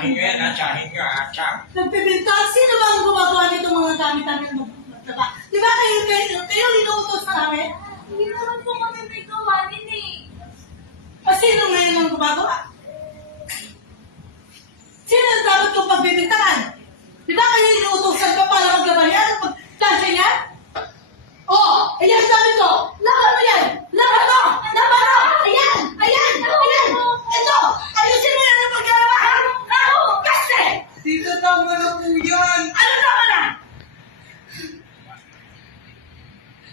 Tsahin nyo yan, ha? Tsahin nyo, ha? Tsang. Nagpipinta, sino ba ang gumagawa nito mga gamit namin magpapagtaba? Di ba kayo inuutos na namin? Hindi naman po kami may gawanin eh. Sino ngayon ang gumagawa? Sino ang dapat kong pagbibintangan? Di ba kayo inuutosan ko para maggawa yan? Pagtasya yan? Oo, ayan sabi ko, laban mo yan! Laban mo! Laban mo! Ayan! Ayan! Ayan! Ito! Ayusin mo yan ang paggawa! Kasi! Tita, tama na po yan. Ano naman na?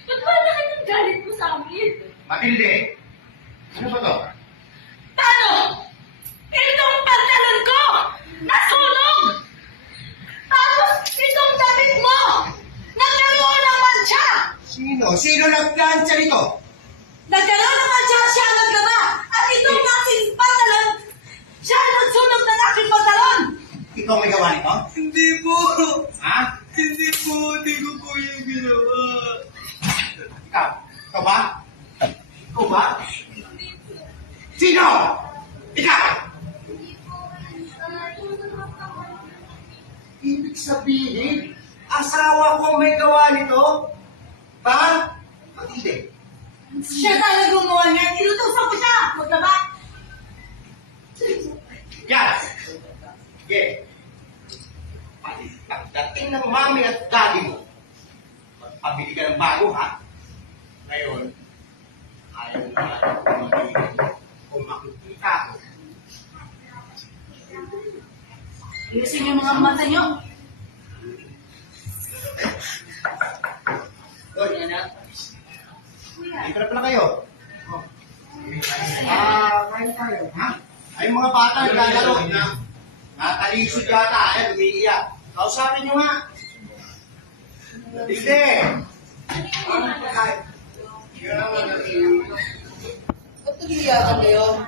Ba't ba nakitang galit mo sa amin? Matilde, ano ba to? Paano? Itong pantalon ko! Nasunog! Tapos itong damit mo! Nagkaroon ng mancha! Sino nagplansya nito? Nagkaroon ng mancha siya ang naggawa! At itong aking pantalon, siya ang nagsunog ng aking pantalon! Ikaw may gawa nito? Hindi po. Ha? Hindi po. Hindi ko po yung ginawa. Ikaw? Ikaw ba? Ikaw ba? Sino? Ikaw! Ibig sabihin, asawa ko may gawa nito? Ha? Matilde. Siya talaga gumawa niya. Inutusan ko siya! Magdaba! Yan! Sige. Pagdating ng mami at daddy mo, magpabili ka ng bago, ha? Ngayon, ayaw mo na kumigil kung makikita ko. Ilisin yung mga mata niyo. Hoy, dito na pala kayo. Kain tayo, ha? Ay, mga bata naglalaro na. Natalisod yata, ayan, umiiyak. Kausapin nyo nga. Hindi. Ano pa kayo? Ba't nag-iiyakan kayo?